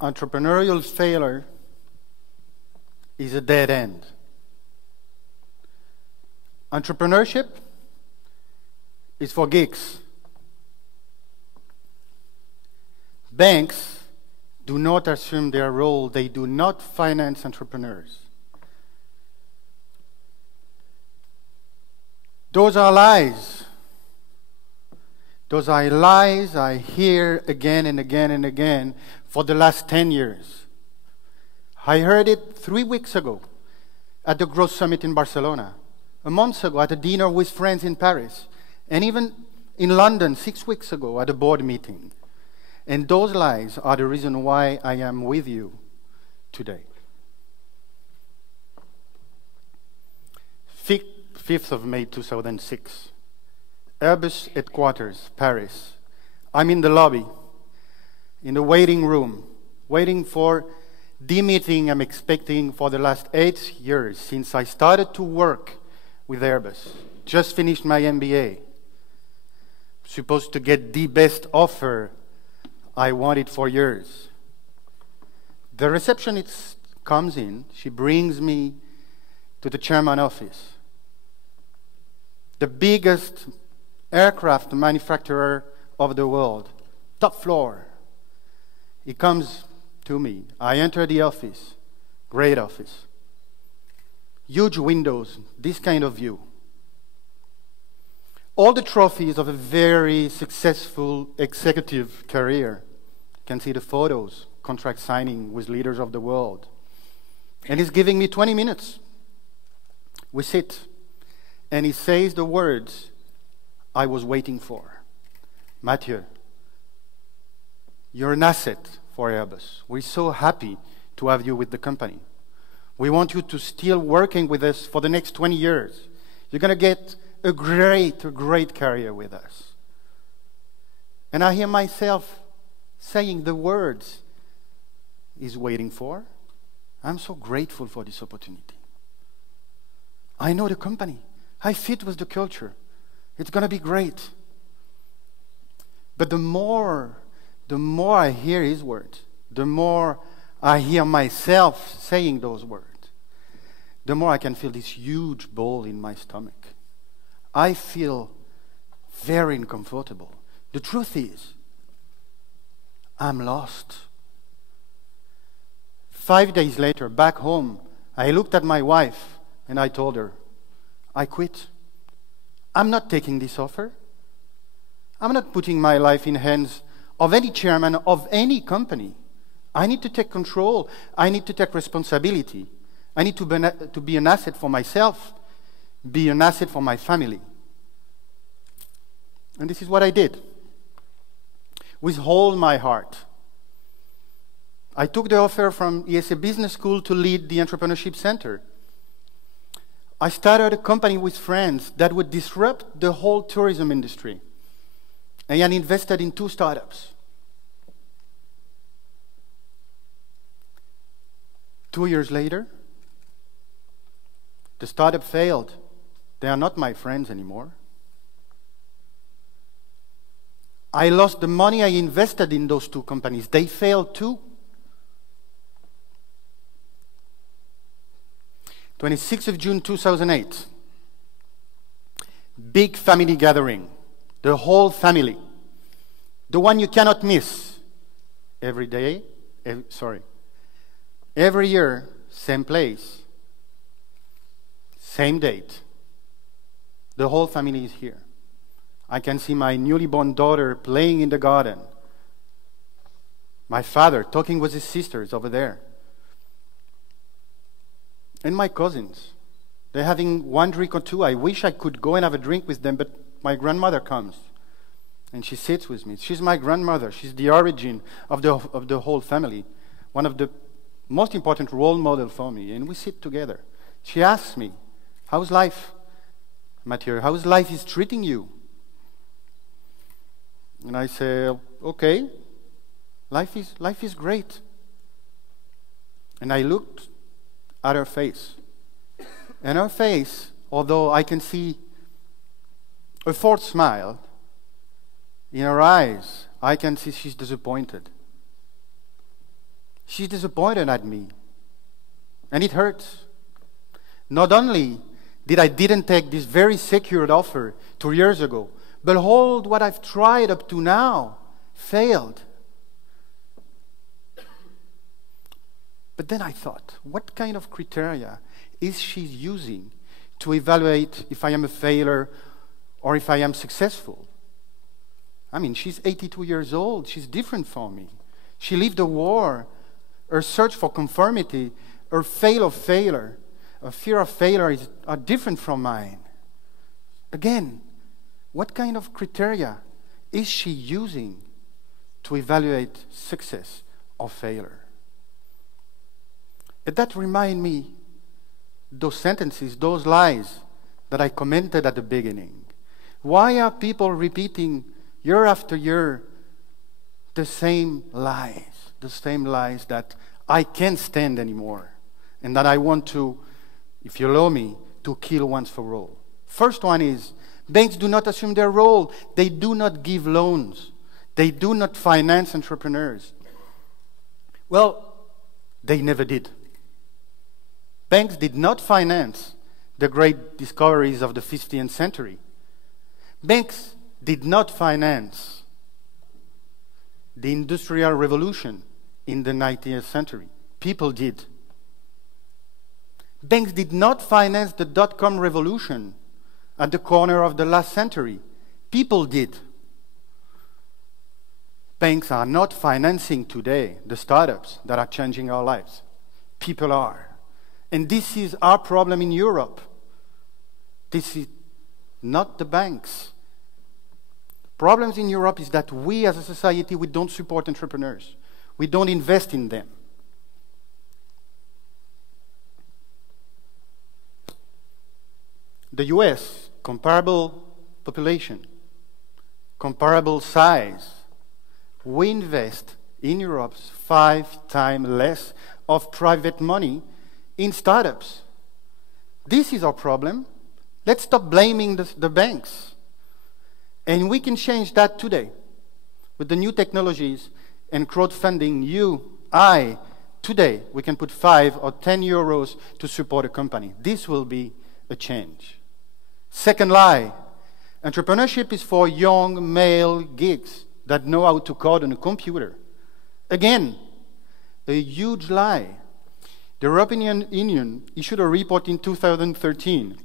Entrepreneurial failure is a dead end. Entrepreneurship is for geeks. Banks do not assume their role. They do not finance entrepreneurs. Those are lies. Those are lies I hear again and again and again for the last 10 years. I heard it 3 weeks ago at the Growth Summit in Barcelona, a month ago at a dinner with friends in Paris, and even in London 6 weeks ago at a board meeting. And those lies are the reason why I am with you today. 5th of May 2006. Airbus headquarters, Paris. I'm in the lobby, in the waiting room, waiting for the meeting I'm expecting for the last 8 years since I started to work with Airbus. Just finished my MBA. Supposed to get the best offer I wanted for years. The receptionist comes in, she brings me to the chairman's office. The biggest aircraft manufacturer of the world, top floor. He comes to me. I enter the office, great office. Huge windows, this kind of view. All the trophies of a very successful executive career. You can see the photos, contract signing with leaders of the world. And he's giving me 20 minutes. We sit, and he says the words I was waiting for. Mathieu, you're an asset for Airbus. We're so happy to have you with the company. We want you to still working with us for the next 20 years. You're going to get a great career with us. And I hear myself saying the words he's waiting for. I'm so grateful for this opportunity. I know the company. I fit with the culture. It's going to be great. But the more I hear his words, the more I hear myself saying those words, the more I can feel this huge ball in my stomach. I feel very uncomfortable. The truth is, I'm lost. 5 days later, back home, I looked at my wife and I told her, I quit. I'm not taking this offer. I'm not putting my life in hands of any chairman of any company. I need to take control. I need to take responsibility. I need to be an asset for myself, be an asset for my family. And this is what I did. With all my heart. I took the offer from EASE Business School to lead the Entrepreneurship Center. I started a company with friends that would disrupt the whole tourism industry. And I invested in 2 startups. 2 years later, the startup failed. They are not my friends anymore. I lost the money I invested in those 2 companies. They failed too. 26th of June 2008. Big family gathering. The whole family. The one you cannot miss. Every year, same place. Same date. The whole family is here. I can see my newly born daughter playing in the garden. My father talking with his sisters over there. And my cousins. They're having 1 drink or 2. I wish I could go and have a drink with them, but my grandmother comes. And she sits with me. She's my grandmother. She's the origin of the whole family. One of the most important role models for me. And we sit together. She asks me, how's life, Mathieu? How's life is treating you? And I say, okay, life is great. And I looked at her face. And her face, although I can see a forced smile, in her eyes, I can see she's disappointed. She's disappointed at me. And it hurts. Not only did I didn't take this very secured offer 2 years ago, but all what I've tried up to now failed. But then I thought, what kind of criteria is she using to evaluate if I am a failure or if I am successful? I mean, she's 82 years old. She's different from me. She lived a war. Her search for conformity, her fear of failure are different from mine. Again, what kind of criteria is she using to evaluate success or failure? And that reminds me those sentences, those lies that I commented at the beginning. Why are people repeating year after year the same lies that I can't stand anymore and that I want to, if you allow me, to kill once for all? First one is, banks do not assume their role. They do not give loans. They do not finance entrepreneurs. Well, they never did. Banks did not finance the great discoveries of the 15th century. Banks did not finance the Industrial Revolution in the 19th century. People did. Banks did not finance the dot-com revolution at the corner of the last century. People did. Banks are not financing today the startups that are changing our lives. People are. And this is our problem in Europe. This is not the banks. Problems in Europe is that we as a society, we don't support entrepreneurs. We don't invest in them. The US, comparable population, comparable size, we invest in Europe 5 times less of private money in startups. This is our problem. Let's stop blaming the banks. And we can change that today. With the new technologies and crowdfunding, today, we can put 5 or 10 euros to support a company. This will be a change. Second lie, entrepreneurship is for young male geeks that know how to code on a computer. Again, a huge lie. The European Union issued a report in 2013.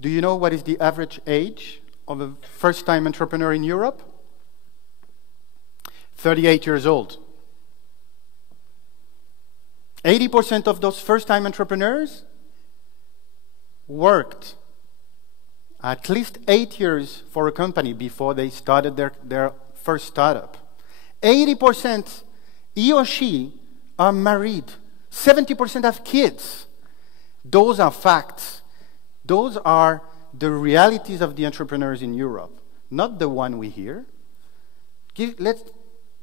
Do you know what is the average age of a first-time entrepreneur in Europe? 38 years old. 80% of those first-time entrepreneurs worked at least 8 years for a company before they started their first startup. 80%, he or she, are married. 70% have kids. Those are facts. Those are the realities of the entrepreneurs in Europe, not the one we hear. Let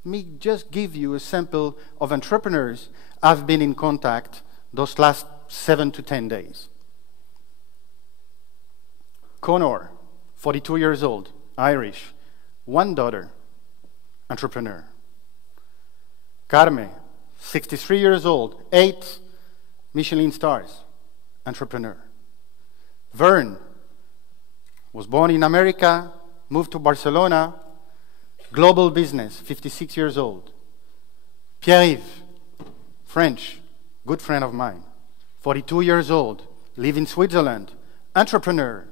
me just give you a sample of entrepreneurs I've been in contact those last 7 to 10 days. Conor, 42 years old, Irish, 1 daughter, entrepreneur. Carme, 63 years old, 8 Michelin stars, entrepreneur. Vern was born in America, moved to Barcelona, global business, 56 years old. Pierre-Yves, French, good friend of mine, 42 years old, live in Switzerland, entrepreneur.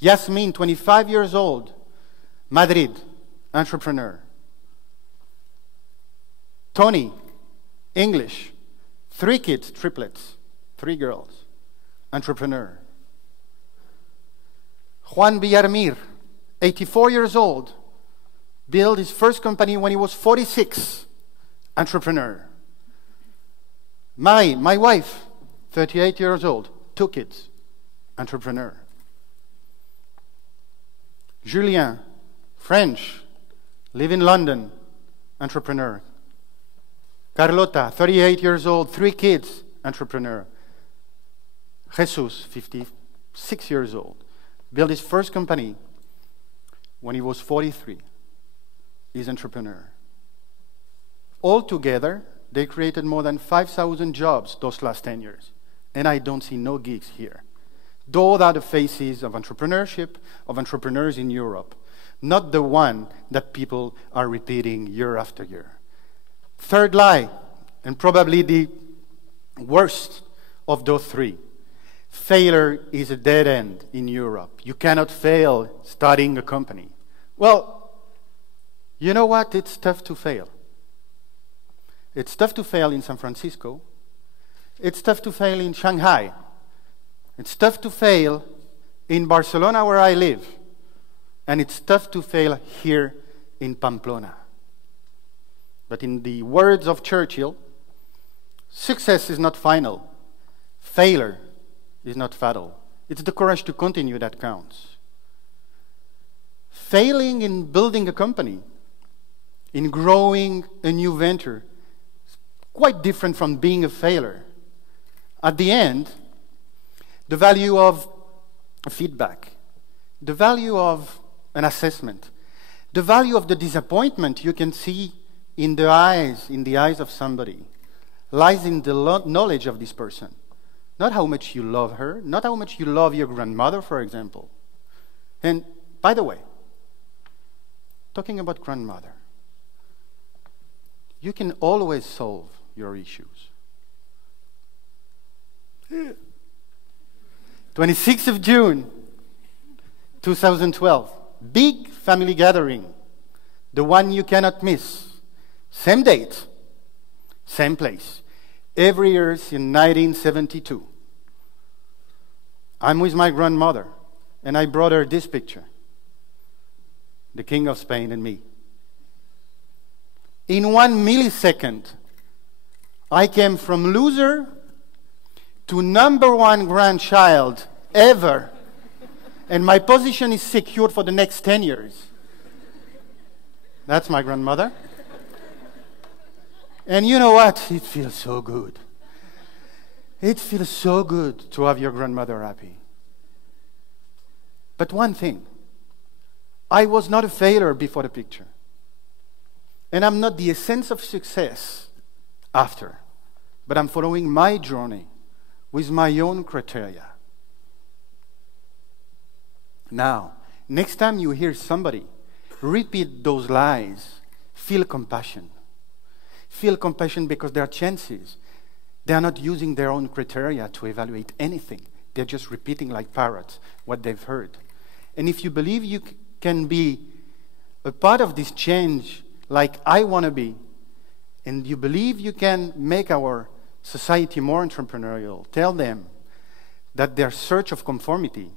Yasmin, 25 years old, Madrid, entrepreneur. Tony, English, 3 kids, triplets, 3 girls, entrepreneur. Juan Villarmir, 84 years old, built his first company when he was 46, entrepreneur. Marie, my wife, 38 years old, 2 kids, entrepreneur. Julien, French, live in London, entrepreneur. Carlota, 38 years old, 3 kids, entrepreneur. Jesus, 56 years old, built his first company when he was 43. He's entrepreneur. Altogether, They created more than 5,000 jobs those last 10 years. And I don't see no gigs here. Those are the faces of entrepreneurship, of entrepreneurs in Europe, not the one that people are repeating year after year. Third lie, and probably the worst of those three. Failure is a dead end in Europe. You cannot fail starting a company. Well, you know what? It's tough to fail. It's tough to fail in San Francisco. It's tough to fail in Shanghai. It's tough to fail in Barcelona, where I live. And it's tough to fail here in Pamplona. But in the words of Churchill, success is not final. Failure is not fatal. It's the courage to continue that counts. Failing in building a company, in growing a new venture, is quite different from being a failure. At the end, the value of feedback, the value of an assessment, the value of the disappointment you can see in the eyes of somebody, lies in the knowledge of this person. Not how much you love her, not how much you love your grandmother, for example. And by the way, talking about grandmother, you can always solve your issues. 26th of June, 2012, big family gathering, the one you cannot miss. Same date, same place. Every year since 1972. I'm with my grandmother, and I brought her this picture. The King of Spain and me. In 1 millisecond, I came from loser to #1 grandchild ever, and my position is secured for the next 10 years. That's my grandmother. And you know what? It feels so good. It feels so good to have your grandmother happy. But one thing, I was not a failure before the picture. And I'm not the essence of success after. But I'm following my journey with my own criteria. Now, next time you hear somebody repeat those lies, feel compassion. Feel compassion because there are chances. They are not using their own criteria to evaluate anything. They're just repeating like parrots what they've heard. And if you believe you can be a part of this change like I want to be, and you believe you can make our society more entrepreneurial, tell them that their search of conformity,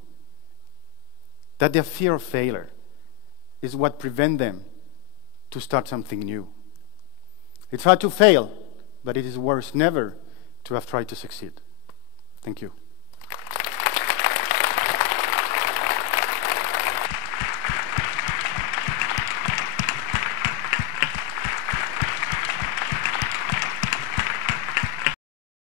that their fear of failure is what prevents them to start something new. It's hard to fail, but it is worse never to have tried to succeed. Thank you.